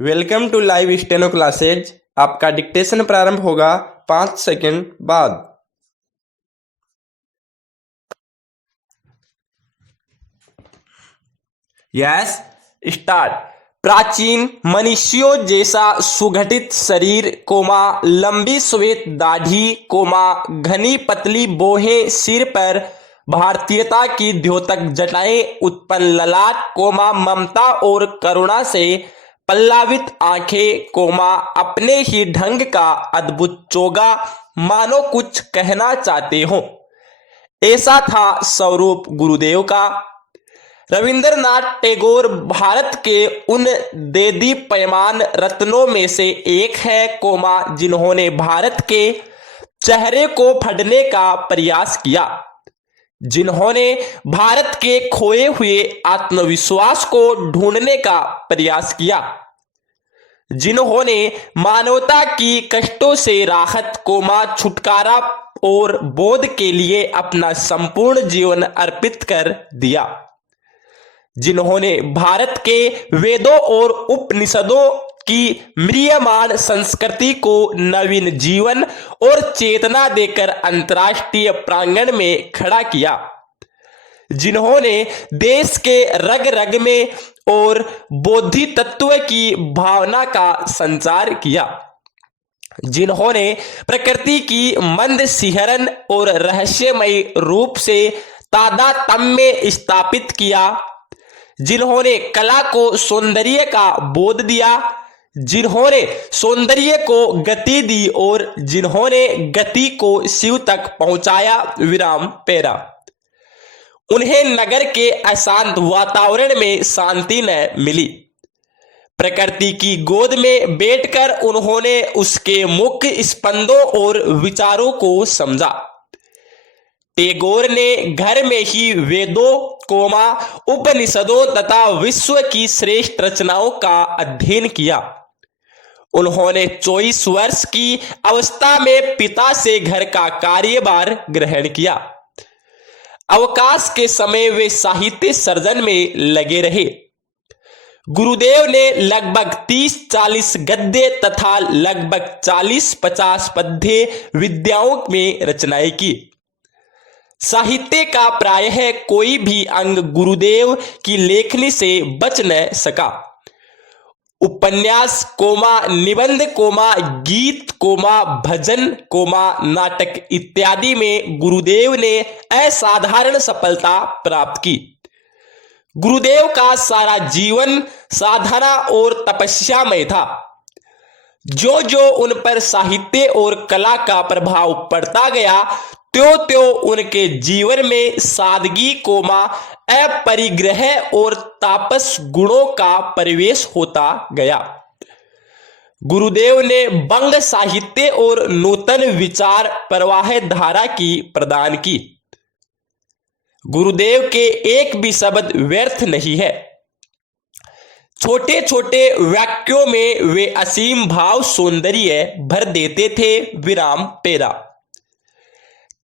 Welcome to live steno classes. आपका dictation प्रारंभ होगा 5 सेकंड बाद। Yes, start. प्राचीन मनुष्यों जैसा सुगठित शरीर कोमा लंबी श्वेत दाढ़ी कोमा घनी पतली बोहें सिर पर भारतीयता की द्योतक जटाएं उत्पन्न ललाट कोमा ममता और करुणा से पल्लावित आंखें कोमा अपने ही ढंग का अद्भुत चोगा मानो कुछ कहना चाहते हो। ऐसा था स्वरूप गुरुदेव का। रविंद्रनाथ टैगोर भारत के उन देदीप्यमान रत्नों में से एक है कोमा जिन्होंने भारत के चेहरे को फड़ने का प्रयास किया, जिन्होंने भारत के खोए हुए आत्मविश्वास को ढूंढने का प्रयास किया, जिन्होंने मानवता की कष्टों से राहत कोमा छुटकारा और बोध के लिए अपना संपूर्ण जीवन अर्पित कर दिया, जिन्होंने भारत के वेदों और उपनिषदों की म्रियमाण संस्कृति को नवीन जीवन और चेतना देकर अंतर्राष्ट्रीय प्रांगण में खड़ा किया, जिन्होंने देश के रग रग में और बोधि तत्व की भावना का संचार किया, जिन्होंने प्रकृति की मंद सिहरन और रहस्यमय रूप से तादात्म्य स्थापित किया, जिन्होंने कला को सौंदर्य का बोध दिया, जिन्होंने सौंदर्य को गति दी और जिन्होंने गति को शिव तक पहुंचाया। विराम पेरा। उन्हें नगर के अशांत वातावरण में शांति न मिली। प्रकृति की गोद में बैठकर उन्होंने उसके मुख्य स्पंदों और विचारों को समझा। टैगोर ने घर में ही वेदों कोमा उपनिषदों तथा विश्व की श्रेष्ठ रचनाओं का अध्ययन किया। उन्होंने 24 वर्ष की अवस्था में पिता से घर का कार्यभार ग्रहण किया। अवकाश के समय वे साहित्य सर्जन में लगे रहे। गुरुदेव ने लगभग 30-40 गद्य तथा लगभग 40-50 पद्य विद्याओं में रचनाएं की। साहित्य का प्रायः कोई भी अंग गुरुदेव की लेखनी से बच न सका। उपन्यास कोमा निबंध कोमा गीत कोमा भजन कोमा नाटक इत्यादि में गुरुदेव ने असाधारण सफलता प्राप्त की। गुरुदेव का सारा जीवन साधना और तपस्यामय था। जो जो उन पर साहित्य और कला का प्रभाव पड़ता गया, त्यों त्यों उनके जीवन में सादगी कोमा अपरिग्रह और तापस गुणों का परिवेश होता गया। गुरुदेव ने बंग साहित्य और नूतन विचार प्रवाह धारा की प्रदान की। गुरुदेव के एक भी शब्द व्यर्थ नहीं है। छोटे छोटे वाक्यों में वे असीम भाव सौंदर्य भर देते थे। विराम पेरा।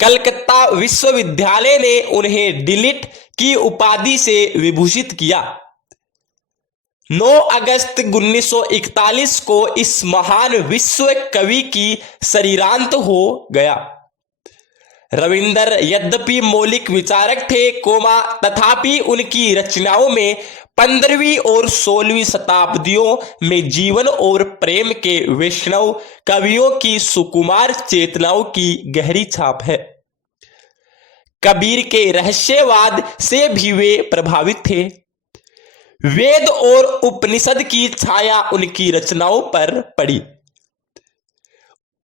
कलकत्ता विश्वविद्यालय ने उन्हें डिलिट की उपाधि से विभूषित किया। 9 अगस्त 1941 को इस महान विश्व कवि की शरीरांत हो गया। रविंद्र यद्यपि मौलिक विचारक थे कोमा तथापि उनकी रचनाओं में 15वीं और 16वीं शताब्दियों में जीवन और प्रेम के वैष्णव कवियों की सुकुमार चेतनाओं की गहरी छाप है। कबीर के रहस्यवाद से भी वे प्रभावित थे। वेद और उपनिषद की छाया उनकी रचनाओं पर पड़ी।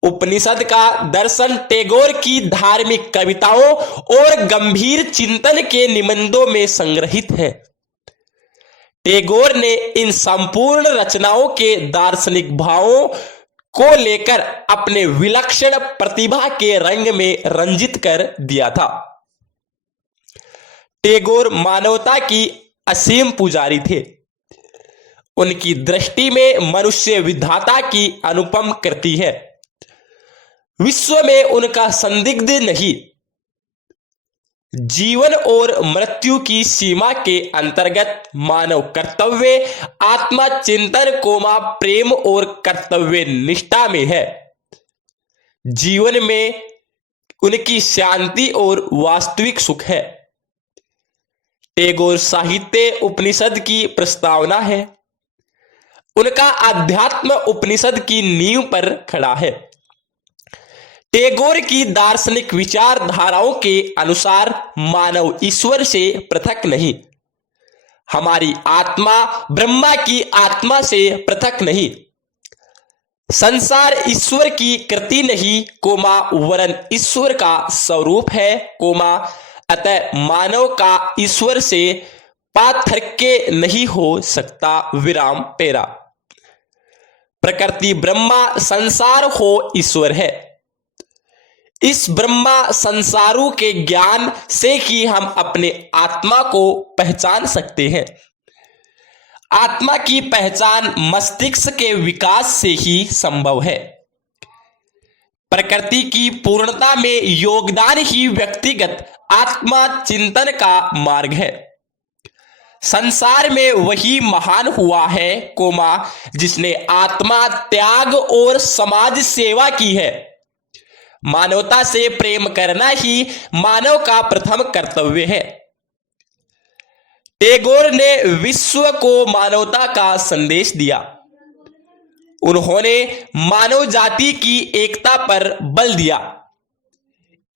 उपनिषद का दर्शन टैगोर की धार्मिक कविताओं और गंभीर चिंतन के निबंधों में संग्रहित है। टैगोर ने इन संपूर्ण रचनाओं के दार्शनिक भावों को लेकर अपने विलक्षण प्रतिभा के रंग में रंजित कर दिया था। टैगोर मानवता की असीम पुजारी थे। उनकी दृष्टि में मनुष्य विधाता की अनुपम कृति है। विश्व में उनका संदिग्ध नहीं। जीवन और मृत्यु की सीमा के अंतर्गत मानव कर्तव्य आत्मा चिंतन कोमा प्रेम और कर्तव्य निष्ठा में है। जीवन में उनकी शांति और वास्तविक सुख है। टैगोर साहित्य उपनिषद की प्रस्तावना है। उनका अध्यात्म उपनिषद की नींव पर खड़ा है। टैगोर की दार्शनिक विचारधाराओं के अनुसार मानव ईश्वर से पृथक नहीं, हमारी आत्मा ब्रह्मा की आत्मा से पृथक नहीं, संसार ईश्वर की कृति नहीं कोमा वरन ईश्वर का स्वरूप है कोमा अतः मानव का ईश्वर से पार्थक्य नहीं हो सकता विराम पेरा। प्रकृति ब्रह्मा, संसार हो ईश्वर है। इस ब्रह्मा संसारों के ज्ञान से ही हम अपने आत्मा को पहचान सकते हैं। आत्मा की पहचान मस्तिष्क के विकास से ही संभव है। प्रकृति की पूर्णता में योगदान ही व्यक्तिगत आत्मा चिंतन का मार्ग है। संसार में वही महान हुआ है कोमा जिसने आत्मा त्याग और समाज सेवा की है। मानवता से प्रेम करना ही मानव का प्रथम कर्तव्य है। टैगोर ने विश्व को मानवता का संदेश दिया। उन्होंने मानव जाति की एकता पर बल दिया।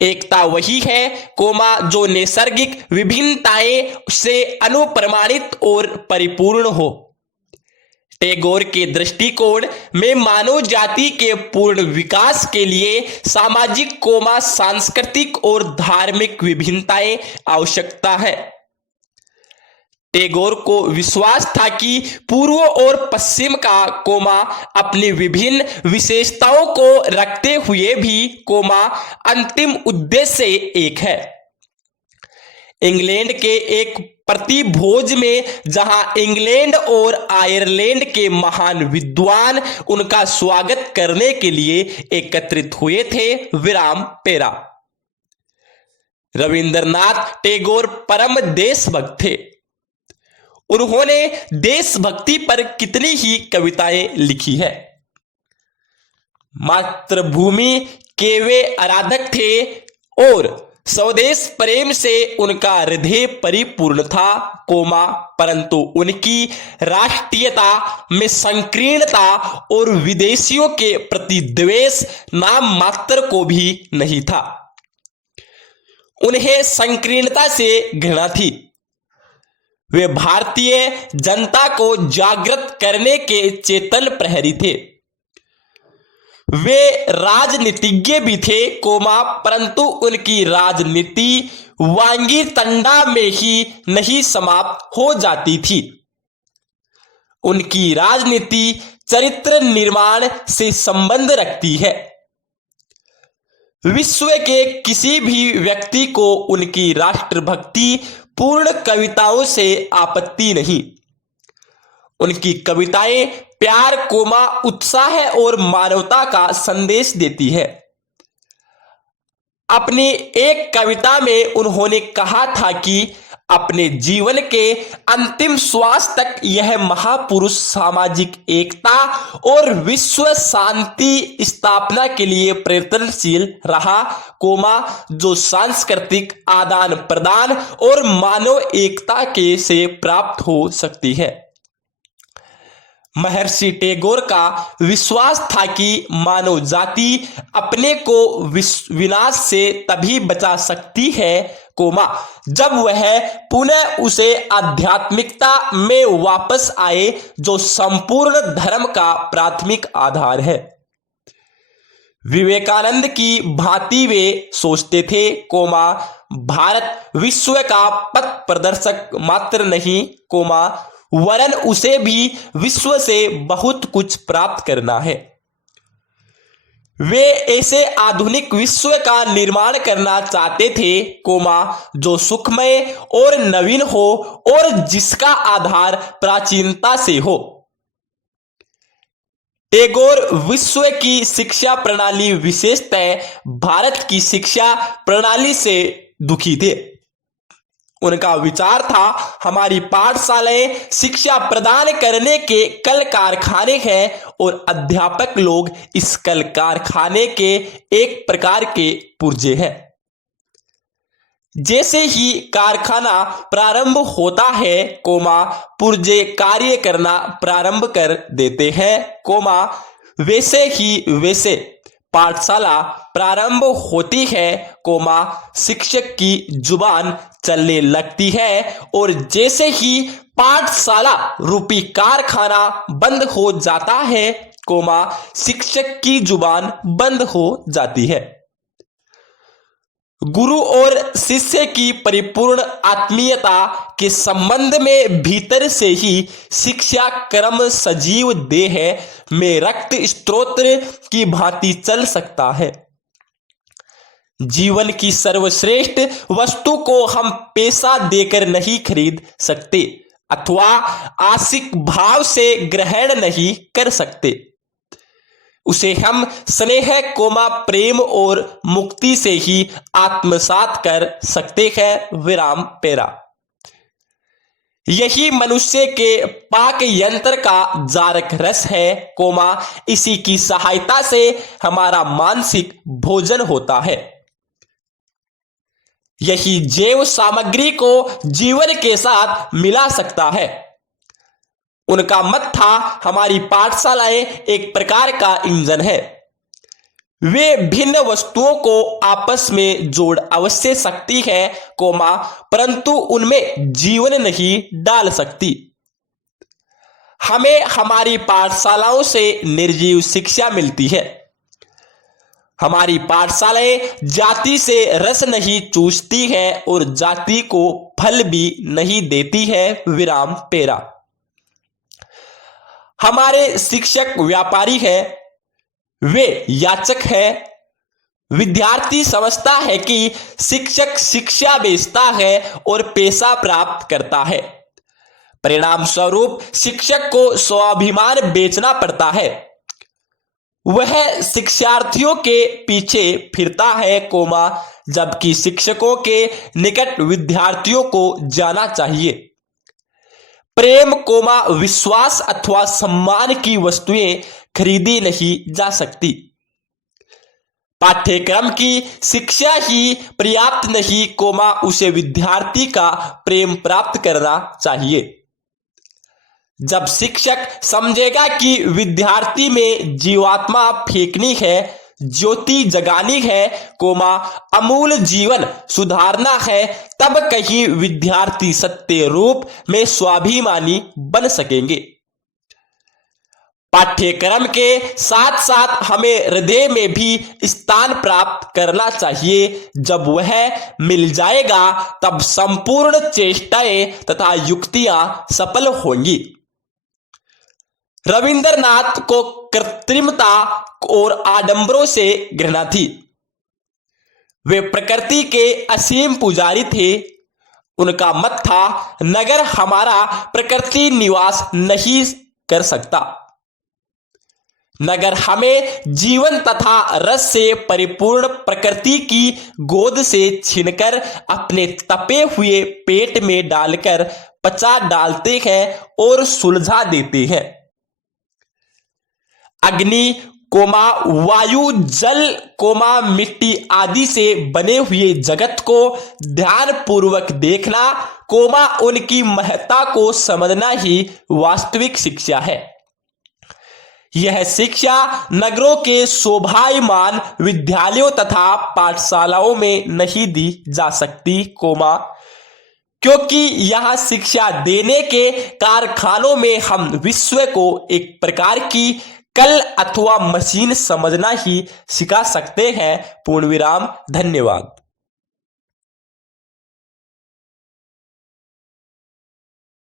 एकता वही है कोमा जो नैसर्गिक विभिन्नताएं से अनुप्रमाणित और परिपूर्ण हो। टैगोर के दृष्टिकोण में मानव जाति के पूर्ण विकास के लिए सामाजिक कोमा सांस्कृतिक और धार्मिक विभिन्नताएं आवश्यकता है। टैगोर को विश्वास था कि पूर्व और पश्चिम का कोमा अपनी विभिन्न विशेषताओं को रखते हुए भी कोमा अंतिम उद्देश्य एक है। इंग्लैंड के एक प्रतिभोज में जहां इंग्लैंड और आयरलैंड के महान विद्वान उनका स्वागत करने के लिए एकत्रित हुए थे विराम पेरा। रविंद्रनाथ टैगोर परम देशभक्त थे। उन्होंने देशभक्ति पर कितनी ही कविताएं लिखी है। मातृभूमि के वे आराधक थे और स्वदेश प्रेम से उनका हृदय परिपूर्ण था कोमा परंतु उनकी राष्ट्रीयता में संकीर्णता और विदेशियों के प्रति द्वेष नाम मात्र को भी नहीं था। उन्हें संकीर्णता से घृणा थी। वे भारतीय जनता को जागृत करने के चेतन प्रहरी थे। वे राजनीतिज्ञ भी थे कोमा परंतु उनकी राजनीति वांगी तंडा में ही नहीं समाप्त हो जाती थी। उनकी राजनीति चरित्र निर्माण से संबंध रखती है। विश्व के किसी भी व्यक्ति को उनकी राष्ट्रभक्ति पूर्ण कविताओं से आपत्ति नहीं। उनकी कविताएं प्यार कोमा उत्साह और मानवता का संदेश देती है। अपनी एक कविता में उन्होंने कहा था कि अपने जीवन के अंतिम श्वास तक यह महापुरुष सामाजिक एकता और विश्व शांति स्थापना के लिए प्रयत्नशील रहा कोमा जो सांस्कृतिक आदान प्रदान और मानव एकता के से प्राप्त हो सकती है। महर्षि टैगोर का विश्वास था कि मानव जाति अपने को विनाश से तभी बचा सकती है कोमा जब वह पुनः उसे आध्यात्मिकता में वापस आए जो संपूर्ण धर्म का प्राथमिक आधार है। विवेकानंद की भांति वे सोचते थे कोमा भारत विश्व का पथ प्रदर्शक मात्र नहीं कोमा वरन उसे भी विश्व से बहुत कुछ प्राप्त करना है। वे ऐसे आधुनिक विश्व का निर्माण करना चाहते थे कोमा जो सुखमय और नवीन हो और जिसका आधार प्राचीनता से हो। टैगोर विश्व की शिक्षा प्रणाली विशेषतः भारत की शिक्षा प्रणाली से दुखी थे। उनका विचार था, हमारी पाठशालाएं शिक्षा प्रदान करने के कल कारखाने हैं और अध्यापक लोग इस कल कारखाने के एक प्रकार के पुर्जे हैं। जैसे ही कारखाना प्रारंभ होता है, पुर्जे कार्य करना प्रारंभ कर देते हैं, वैसे ही वैसे पाठशाला प्रारंभ होती है, शिक्षक की जुबान चलने लगती है और जैसे ही पाठशाला रूपी कारखाना बंद हो जाता है, शिक्षक की जुबान बंद हो जाती है। गुरु और शिष्य की परिपूर्ण आत्मीयता के संबंध में भीतर से ही शिक्षा क्रम सजीव देह में रक्त स्तोत्र की भांति चल सकता है। जीवन की सर्वश्रेष्ठ वस्तु को हम पैसा देकर नहीं खरीद सकते अथवा आशिक भाव से ग्रहण नहीं कर सकते। उसे हम स्नेह, प्रेम और मुक्ति से ही आत्मसात कर सकते हैं। विराम पेरा। यही मनुष्य के पाक यंत्र का जारक रस है, इसी की सहायता से हमारा मानसिक भोजन होता है। यही जैव सामग्री को जीवन के साथ मिला सकता है। उनका मत था, हमारी पाठशालाएं एक प्रकार का इंजन है। वे भिन्न वस्तुओं को आपस में जोड़ अवश्य सकती है, परंतु उनमें जीवन नहीं डाल सकती। हमें हमारी पाठशालाओं से निर्जीव शिक्षा मिलती है। हमारी पाठशालाएं जाति से रस नहीं चूसती है और जाति को फल भी नहीं देती है। विराम पेरा। हमारे शिक्षक व्यापारी है, वे याचक है। विद्यार्थी समझता है कि शिक्षक शिक्षा बेचता है और पैसा प्राप्त करता है। परिणाम स्वरूप शिक्षक को स्वाभिमान बेचना पड़ता है। वह शिक्षार्थियों के पीछे फिरता है, जबकि शिक्षकों के निकट विद्यार्थियों को जाना चाहिए। प्रेम, विश्वास अथवा सम्मान की वस्तुएं खरीदी नहीं जा सकती। पाठ्यक्रम की शिक्षा ही पर्याप्त नहीं, उसे विद्यार्थी का प्रेम प्राप्त करना चाहिए। जब शिक्षक समझेगा कि विद्यार्थी में जीवात्मा फेंकनी है, ज्योति जगानी है, अमूल जीवन सुधारना है, तब कहीं विद्यार्थी सत्य रूप में स्वाभिमानी बन सकेंगे। पाठ्यक्रम के साथ साथ हमें हृदय में भी स्थान प्राप्त करना चाहिए। जब वह मिल जाएगा, तब संपूर्ण चेष्टाएं तथा युक्तियां सफल होंगी। रविंद्रनाथ को कृत्रिमता और आडंबरों से घृणा थी। वे प्रकृति के असीम पुजारी थे। उनका मत था, नगर हमारा प्रकृति निवास नहीं कर सकता। नगर हमें जीवन तथा रस से परिपूर्ण प्रकृति की गोद से छीनकर अपने तपे हुए पेट में डालकर पचा डालते हैं और सुलझा देते हैं। अग्नि, वायु, जल, मिट्टी आदि से बने हुए जगत को ध्यान पूर्वक देखना, उनकी महत्ता को समझना ही वास्तविक शिक्षा है। यह शिक्षा नगरों के शोभायमान विद्यालयों तथा पाठशालाओं में नहीं दी जा सकती, क्योंकि यहां शिक्षा देने के कारखानों में हम विश्व को एक प्रकार की कल अथवा मशीन समझना ही सिखा सकते हैं। पूर्ण विराम। धन्यवाद।